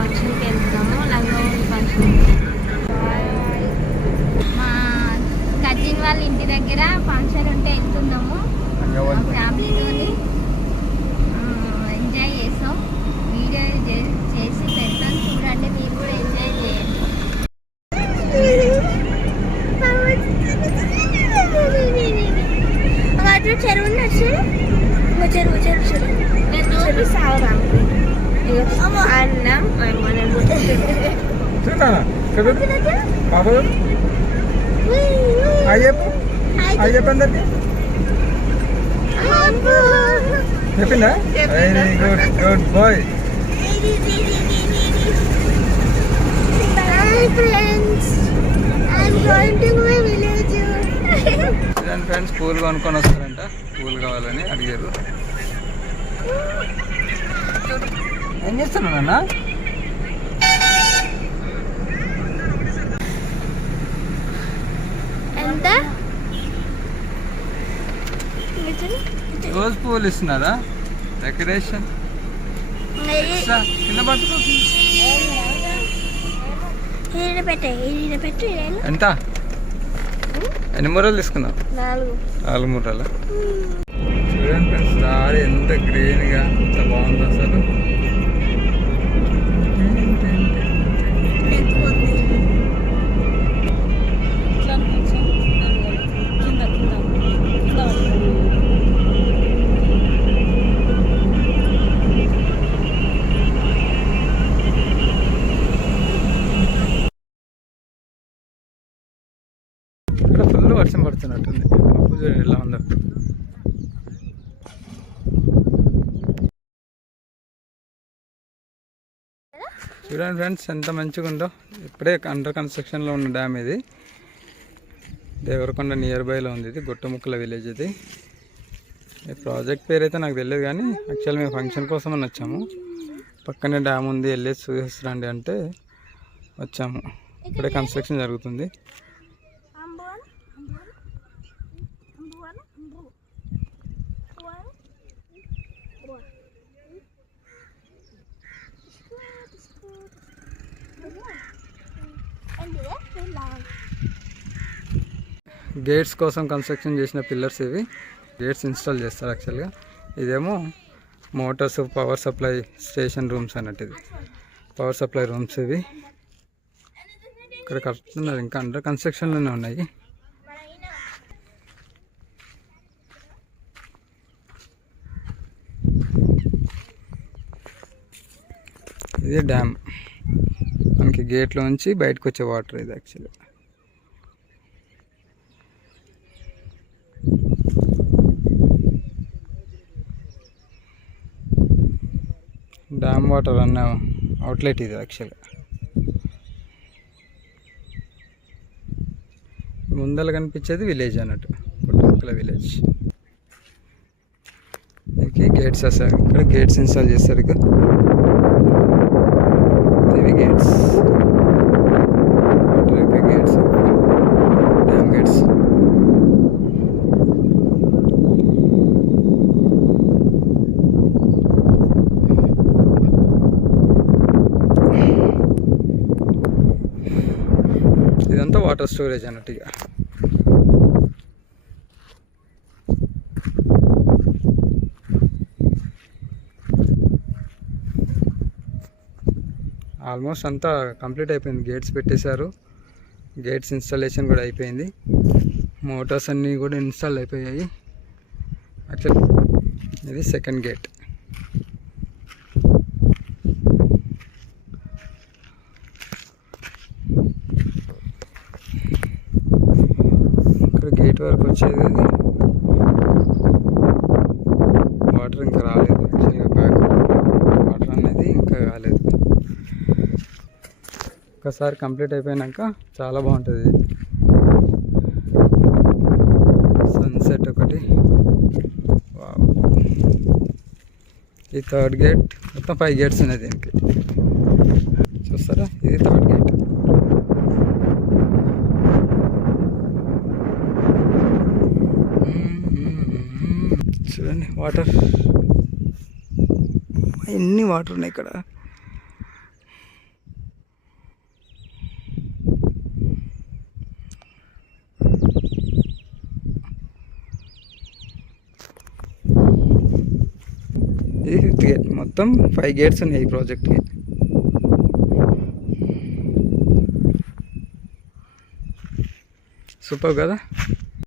ఫంక్షన్కి వెళ్తున్నాము, లంగోని ఫంక్షన్కి. మా కజిన్ వాళ్ళ ఇంటి దగ్గర ఫంక్షన్ ఉంటే వెళ్తున్నాము ఫ్యామిలీతో. ఎంజాయ్ చేస్తాం, వీడియో చేసి పెడతాం, చూడండి, మీరు కూడా ఎంజాయ్ చేయండి. చెరువు చెరువు చెరువు చెరువు నేను చూపిస్తాను. అన్నం చెప్పిందా? Very good, good boy. Friends పూలు కొనుక్కొని వస్తారంట, పూలు కావాలని అడిగారు. ఏం చేస్తున్నావు అన్న? రోజు పూలు ఇస్తున్నారా? డెకరేషన్ కింద పట్టుకో. ఎంత? ఎన్ని మూరలు తీసుకున్నావు? 4 మూరలు. చూడండి ఫ్రెండ్స్, దారి ఎంత గ్రీన్గా, ఎంత బాగుంది అసలు. ఇక్కడ ఫుల్ వర్షం పడుతున్నట్టుంది, మబ్బు చూడండి ఎలా ఉందో. చూడండి ఫ్రెండ్స్ ఎంత మంచిగా ఉందో. ఇప్పుడే అండర్ కన్స్ట్రక్షన్లో ఉన్న డ్యామ్ ఇది. దేవరకొండ నియర్ బైలో ఉంది ఇది, గుట్టముక్కల విలేజ్ ఇది. ఈ ప్రాజెక్ట్ పేరు అయితే నాకు తెలియదు, కానీ యాక్చువల్ మేము ఫంక్షన్ కోసం అని వచ్చాము. పక్కనే డ్యామ్ ఉంది, వెళ్ళేసి చూసేస్తారండి అంటే వచ్చాము. ఇప్పుడే కన్స్ట్రక్షన్ జరుగుతుంది. గేట్స్ కోసం కన్స్ట్రక్షన్ చేసిన పిల్లర్స్ ఇవి. గేట్స్ ఇన్స్టాల్ చేస్తారు యాక్చువల్గా. ఇదేమో Motors, power supply station rooms అన్నట్టు. ఇది పవర్ సప్లై రూమ్స్ ఇవి. ఇక్కడ కడుతున్నారు, ఇంకా అండర్ కన్స్ట్రక్షన్లోనే ఉన్నాయి. ఇది డ్యామ్, మనకి గేట్లో నుంచి బయటకు వచ్చే వాటర్ ఇది యాక్చువల్గా. డ్యామ్ వాటర్ అన్న అవుట్లెట్ ఇది యాక్చువల్గా. ముందర కనిపించేది విలేజ్ అన్నట్టు, కుటుంబకుల విలేజ్. ఇవి గేట్స్ వస్తాయి, ఇక్కడ గేట్స్ ఇన్స్టాల్ చేస్తారు. ఇక ఇవి gates, water gates, dam gates. ఇదంతా వాటర్ స్టోరేజ్ అన్నట్టు. ఇక ఆల్మోస్ట్ అంతా కంప్లీట్ అయిపోయింది. గేట్స్ పెట్టేశారు, గేట్స్ ఇన్స్టాలేషన్ కూడా అయిపోయింది. మోటార్స్ అన్నీ కూడా ఇన్స్టాల్ అయిపోయాయి. యాక్చువల్ ఇది సెకండ్ గేట్. ఇక్కడ గేట్ వరకు వచ్చేది వాటర్ ఇంకా రాలేదు. యాక్చువల్గా బ్యాక్ వాటర్ అనేది ఇంకా రాలేదు. ఒకసారి కంప్లీట్ అయిపోయాక చాలా బాగుంటుంది. సన్సెట్ ఒకటి. ఈ థర్డ్ గేట్, మొత్తం 5 గేట్స్ ఉన్నాయి దీనికి. చూస్తారా, ఇది థర్డ్ గేట్. చూడండి వాటర్, ఎన్ని వాటర్ ఉన్నాయి ఇక్కడ. గేట్, మొత్తం 5 గేట్స్ ఉన్నాయి ఈ ప్రాజెక్ట్కి. సూపర్ కదా.